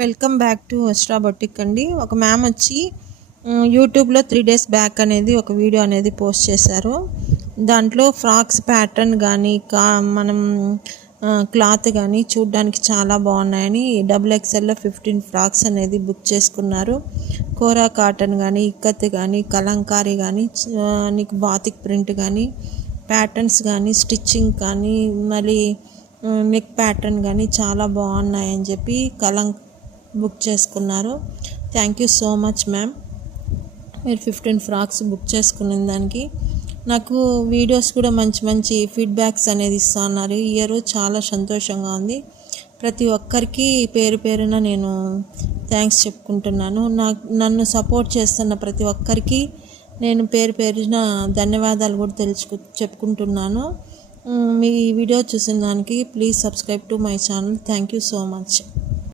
Welcome back to Vastra boutique అండి. ఒక ma'am వచ్చి యూట్యూబ్లో 3 days బ్యాక్ అనేది ఒక వీడియో అనేది పోస్ట్ చేశారు. దాంట్లో ఫ్రాక్స్ ప్యాటర్న్ కానీ మనం క్లాత్ కానీ చూడడానికి చాలా బాగున్నాయని XXL 15 ఫ్రాక్స్ అనేది బుక్ చేసుకున్నారు. కోరా కాటన్ కానీ, ఇక్కత్ కానీ, కలంకారీ కానీ, నీకు బాతిక్ ప్రింట్ కానీ, ప్యాటర్న్స్ కానీ, స్టిచ్చింగ్ కానీ, మళ్ళీ నెక్ ప్యాటర్న్ కానీ చాలా బాగున్నాయని చెప్పి బుక్ చేసుకున్నారు. Thank you so much ma'am, మీరు 15 ఫ్రాక్స్ బుక్ చేసుకున్న దానికి. నాకు వీడియోస్ కూడా మంచి మంచి ఫీడ్బ్యాక్స్ అనేది ఇస్తున్నారు. ఈ ఇయర్ చాలా సంతోషంగా ఉంది. ప్రతి ఒక్కరికి పేరు పేరున నేను థ్యాంక్స్ చెప్పుకుంటున్నాను. నన్ను సపోర్ట్ చేస్తున్న ప్రతి ఒక్కరికి నేను పేరు పేరున ధన్యవాదాలు కూడా చెప్పుకుంటున్నాను. మీ వీడియో చూసిన దానికి please subscribe to my channel. Thank you so much.